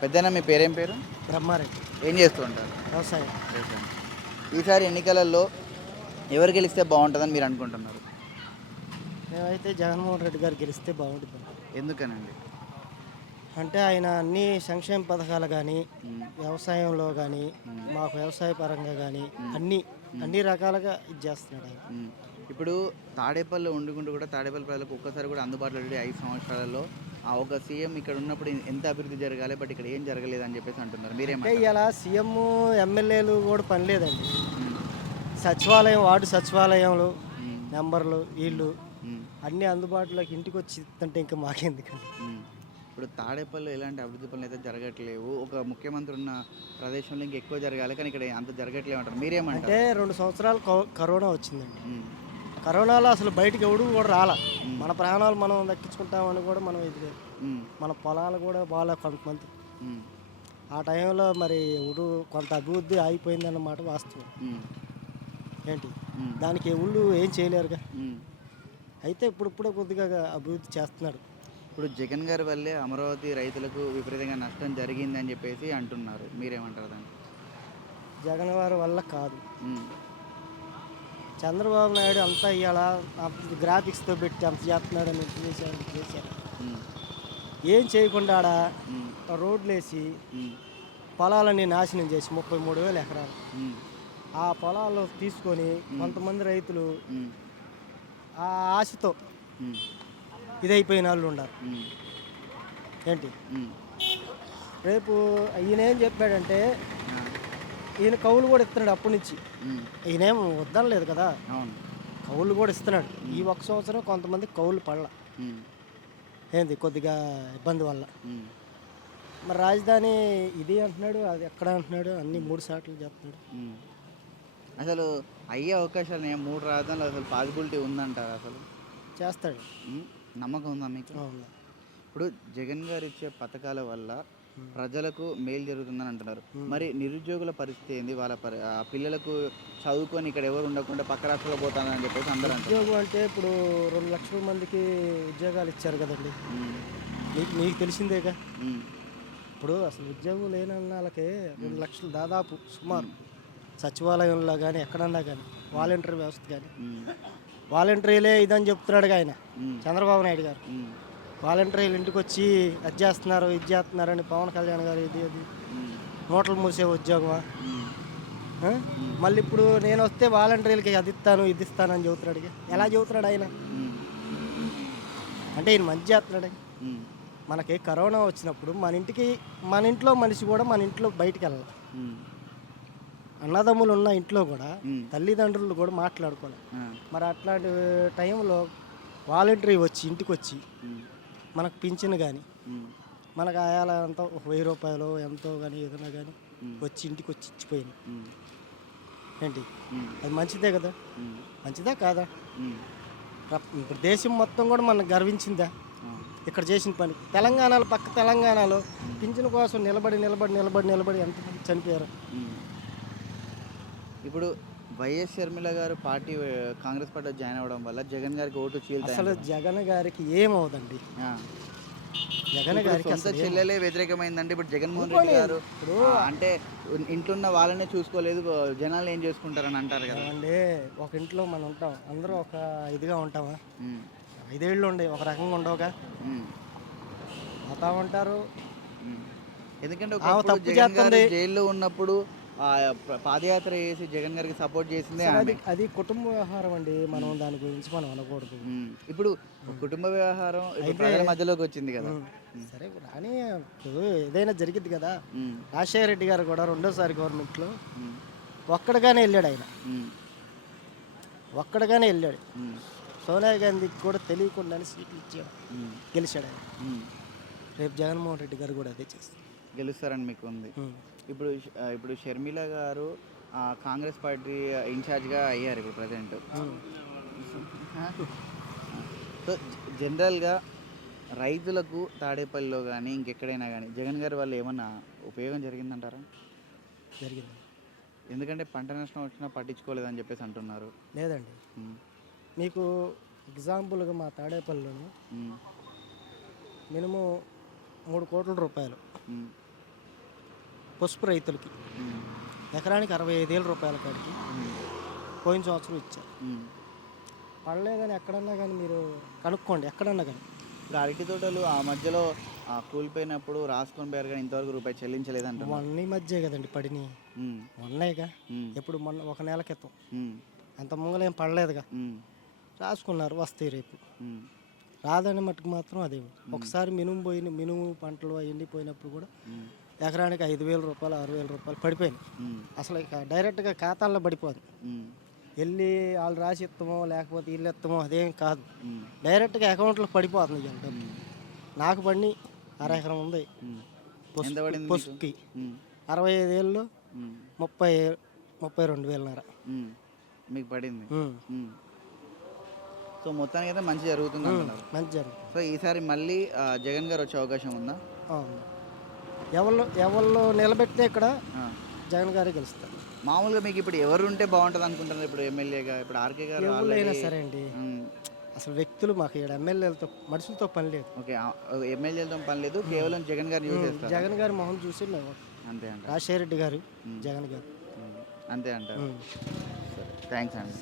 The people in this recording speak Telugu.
పెద్దనా మీ పేరేం పేరు? బ్రహ్మారెడ్డి. ఏం చేస్తూ ఉంటారు? వ్యవసాయం. ఈసారి ఎన్నికలలో ఎవరు గెలిస్తే బాగుంటుందని మీరు అనుకుంటున్నారు? మేమైతే జగన్మోహన్ రెడ్డి గారు గెలిస్తే బాగుంటుంది. ఎందుకనండి? అంటే ఆయన అన్ని సంక్షేమ పథకాలు కానీ. వ్యవసాయంలో కానీ మాకు వ్యవసాయ పరంగా కానీ అన్ని అన్ని రకాలుగా ఇది చేస్తున్నాడు ఆయన. ఇప్పుడు తాడేపల్లి వండుకుంటూ కూడా తాడేపల్లి ప్రజలకు ఒక్కసారి కూడా అందుబాటులో ఐదు సంవత్సరాలలో ఆ ఒక సీఎం ఇక్కడ ఉన్నప్పుడు ఎంత అభివృద్ధి జరగాలి బట్ ఇక్కడ ఏం జరగలేదు అని చెప్పేసి అంటున్నారు. అంటే మీరేమంటారు ఇలా సీఎం ఎమ్మెల్యేలు కూడా పని లేదండి. సచివాలయం వార్డు సచివాలయంలో. నెంబర్లు వీళ్ళు. అన్నీ అందుబాటులోకి ఇంటికి వచ్చి ఇస్తుంటే ఇంకా మాకెందుకండి. ఇప్పుడు తాడేపల్లి ఎలాంటి అభివృద్ధి పనులు అయితే జరగట్లేవు. ఒక ముఖ్యమంత్రి ఉన్న ప్రదేశంలో ఇంకా ఎక్కువ జరగాలి కానీ ఇక్కడ అంత జరగట్లేవు అంటారు మీరేమంటారు అంటే రెండు సంవత్సరాలు కరోనా వచ్చిందండి. కరోనాలో అసలు బయటికి ఎవడు కూడా రాలా మన ప్రాణాలు మనం దక్కించుకుంటామని కూడా మనం ఇది లేదు. మన పొలాలు కూడా బాగా కొంతమంది. ఆ టైంలో మరి ఎవడు కొంత అభివృద్ధి ఆగిపోయిందన్నమాట వాస్తవం. ఏంటి. దానికి ఎవళ్ళు ఏం చేయలేరుగా. అయితే ఇప్పుడు ఇప్పుడు కొద్దిగా అభివృద్ధి చేస్తున్నాడు ఇప్పుడు జగన్ గారి వల్లే అమరావతి రైతులకు విపరీతంగా నష్టం జరిగిందని చెప్పేసి అంటున్నారు మీరేమంటారు దాన్ని జగన్ గారి వల్ల కాదు. చంద్రబాబు నాయుడు అంతా ఇవాళ గ్రాఫిక్స్తో పెట్టి అంత చేస్తున్నాడు అని ఉమ్. ఏం చేయకుండా ఆడ. రోడ్లు వేసి. పొలాలని నాశనం చేసి ముప్పై మూడు వేల ఎకరాలు. ఆ పొలాల్లో తీసుకొని కొంతమంది రైతులు. ఆ ఆశతో. ఇదైపోయిన వాళ్ళు ఉన్నారు. ఏంటి. రేపు ఈయన ఏం చెప్పాడంటే. ఈయన కౌలు కూడా ఇస్తున్నాడు అప్పటి నుంచి. ఈయనేం వద్దనలేదు కదా అవును కౌలు కూడా ఇస్తున్నాడు ఈ ఒక్క సంవత్సరం కొంతమంది కౌలు పడల. ఏంది కొద్దిగా ఇబ్బంది వల్ల. మరి రాజధాని ఇది అంటున్నాడు అది ఎక్కడ అంటున్నాడు అన్ని మూడు సార్లు చెప్తున్నాడు. అసలు అయ్యే అవకాశాలు నేను మూడు రాజధానులు అసలు పాసిబిలిటీ ఉందంటారు అసలు చేస్తాడు. నమ్మకం ఉందా మీకు. ఇప్పుడు జగన్ గారు ఇచ్చే పథకాల వల్ల ప్రజలకు మేలు జరుగుతుందని అంటున్నారు. మరి నిరుద్యోగుల పరిస్థితి ఏంది? వాళ్ళ పిల్లలకు చదువుకొని ఇక్కడ ఎవరు ఉండకుండా పక్క రాష్ట్రంలో పోతానని చెప్పేసి అందరూ ఉద్యోగం అంటే ఇప్పుడు రెండు లక్షల మందికి ఉద్యోగాలు ఇచ్చారు కదండి. నీకు నీకు తెలిసిందేగా. ఇప్పుడు అసలు ఉద్యోగం లేని వాళ్ళకి రెండు లక్షలు దాదాపు సుమారు. సచివాలయంలో కానీ ఎక్కడన్నా కానీ వాలంటీర్ వ్యవస్థ కానీ. వాలంటీర్లే ఇదని చెప్తున్నాడు ఆయన. చంద్రబాబు నాయుడు గారు. వాలంటీర్లు ఇంటికి వచ్చి అది చేస్తున్నారు ఇది చేస్తున్నారు అని పవన్ కళ్యాణ్ గారు ఇది అది. నోట్లు మూసే ఉద్యోగమా? మళ్ళీ ఇప్పుడు నేను వస్తే వాలంటీర్లకి అది ఇస్తాను ఇది ఇస్తాను అని చెబుతున్నాడు. ఎలా చెబుతున్నాడు ఆయన. అంటే ఈయన మంచి చేస్తున్నాడు. మనకి కరోనా వచ్చినప్పుడు మన ఇంటికి మన ఇంట్లో మనిషి కూడా మన ఇంట్లో బయటికి వెళ్ళాలి. అన్నదమ్ములు ఉన్న ఇంట్లో కూడా. తల్లిదండ్రులు కూడా మాట్లాడుకోవాలి. మరి అట్లాంటి టైంలో వాలంటరీ వచ్చి ఇంటికి వచ్చి. మనకు పింఛన్ కానీ. మనకు ఆయాల ఎంతో ఒక వెయ్యి రూపాయలు ఎంతో కానీ ఏదైనా కానీ. వచ్చి ఇంటికి వచ్చి ఇచ్చిపోయింది. ఏంటి. అది మంచిదే కదా. మంచిదా కాదా ఇప్పుడు దేశం మొత్తం కూడా మనకు గర్వించిందా. ఇక్కడ చేసిన పని తెలంగాణలో పక్క తెలంగాణలో పింఛన్ కోసం నిలబడి నిలబడి నిలబడి నిలబడి ఎంతమంది చనిపోయారు. ఇప్పుడు వైఎస్ షర్మిల గారు పార్టీ కాంగ్రెస్ పార్టీలో జాయిన్ అవ్వడం వల్ల జగన్ గారికి ఓటు చీల్తాయి అసలు జగన్ గారికి ఏమవుదండి ఆ. జగన్ ఇప్పుడు గారికి సొంత ఏం- చెల్లెలే వ్యతిరేకమైందంటే ఇప్పుడు జగన్మోహన్ రెడ్డి గారు అంటే ఇంట్లో ఉన్న వాళ్ళనే చూసుకోలేదు జనాలు ఏం చేసుకుంటారని అంటారు కదా అంటే ఒక ఇంట్లో మనం ఉంటాం అందరూ ఒక ఇదిగా ఉంటామా. ఐదేళ్ళు ఉండే ఒక రకంగా ఉండవుగా. పోతా ఉంటారు. ఎందుకంటే. జైల్లో ఉన్నప్పుడు పాదయాత్ర చేసి జగన్ గారికి సపోర్ట్ చేసిందే అది అది కుటుంబ వ్యవహారం అండి మనం దాని గురించి మనం అనకూడదు. ఇప్పుడు కుటుంబ వ్యవహారం ప్రజల మధ్యలోకి వచ్చింది కదా సరే రాని ఏదైనా జరిగింది కదా. రాజశేఖర రెడ్డి గారు కూడా రెండోసారి గవర్నమెంట్లో. ఒక్కడగానే వెళ్ళాడు ఆయన. ఒక్కడగానే వెళ్ళాడు. సోనియా గాంధీకి కూడా తెలియకుండానే సీట్లు ఇచ్చాడు. గెలిచాడు ఆయన. రేపు జగన్మోహన్ రెడ్డి గారు కూడా అదే చేస్తారు గెలుస్తారని మీకు ఉంది ఇప్పుడు ఇప్పుడు షర్మిల గారు కాంగ్రెస్ పార్టీ ఇన్ఛార్జ్గా అయ్యారు ఇప్పుడు ప్రజెంట్ సో జనరల్గా రైతులకు తాడేపల్లిలో కానీ ఇంకెక్కడైనా కానీ జగన్ గారి వల్ల ఏమన్నా ఉపయోగం జరిగిందంటారా? జరిగింది. ఎందుకంటే పంట నష్టం వచ్చినా పట్టించుకోలేదని చెప్పేసి అంటున్నారు. లేదండి. మీకు ఎగ్జాంపుల్గా మా తాడేపల్లిలోని. మినిమం మూడు కోట్ల రూపాయలు. పసుపు రైతులకి. ఎకరానికి అరవై ఐదు వేల రూపాయల కాడికి పోయిన సంవత్సరం ఇచ్చారు. పడలేదని ఎక్కడన్నా కానీ మీరు కనుక్కోండి ఎక్కడన్నా కానీ. ఇప్పుడు అరటి తోటలు ఆ మధ్యలో కూలిపోయినప్పుడు రాసుకొని పోయారు కానీ ఇంతవరకు రూపాయి చెల్లించలేదు అంటున్నారు మొన్న ఈ మధ్యే కదండి పడిని. మొన్నేగా? ఎప్పుడు మొన్న ఒక నెల క్రితం. అంత ముంగలేం పడలేదుగా. ఉమ్, రాసుకున్నారు వస్తాయి రేపు. రాదని మట్టుకు మాత్రం అదే. ఒకసారి మినుము పోయిన మినుము పంటలు ఎండిపోయినప్పుడు కూడా ఉమ్, ఎకరానికి ఐదు వేల రూపాయలు ఆరు వేల రూపాయలు పడిపోయినాయి. ఉమ్, అసలు ఇక డైరెక్ట్గా ఖాతాల్లో పడిపోదు. వెళ్ళి వాళ్ళు రాసి ఇస్తామో లేకపోతే ఇల్లు ఇస్తామో అదేం కాదు. డైరెక్ట్గా అకౌంట్లో పడిపోతుంది ఉమ్, నాకు బండి అర ఎకరం ఉంది? పసుపుకి అరవై ఐదు వేలు ముప్పై ముప్పై రెండు వేలన్నర. మీకు పడింది. సో మొత్తానికి అయితే మంచి జరుగుతుంది మంచి జరుగుతుంది. సో ఈసారి మళ్ళీ జగన్ గారు వచ్చే అవకాశం ఉందా? అవును ఎవరు ఎవరు నిలబెడితే ఇక్కడ. జగన్ గారే గెలుస్తారు. మామూలుగా మీకు ఇప్పుడు ఎవరు ఉంటే బాగుంటుంది అనుకుంటున్నారు? ఇప్పుడు ఎమ్మెల్యేగా ఇప్పుడు ఆర్కే గారు ఎవరైనా సరే అండి. అసలు వ్యక్తులు మాకు ఇక్కడ ఎమ్మెల్యేలతో మనుషులతో పని లేదు. ఓకే ఎమ్మెల్యేలతో పని లేదు కేవలం జగన్ గారు యూజ్ చేస్తారు. జగన్ గారి మొహం చూసి మేము అంతే అంట రాజశేఖర రెడ్డి గారు జగన్ గారు. అంతే అంటారు. థ్యాంక్స్ అండి.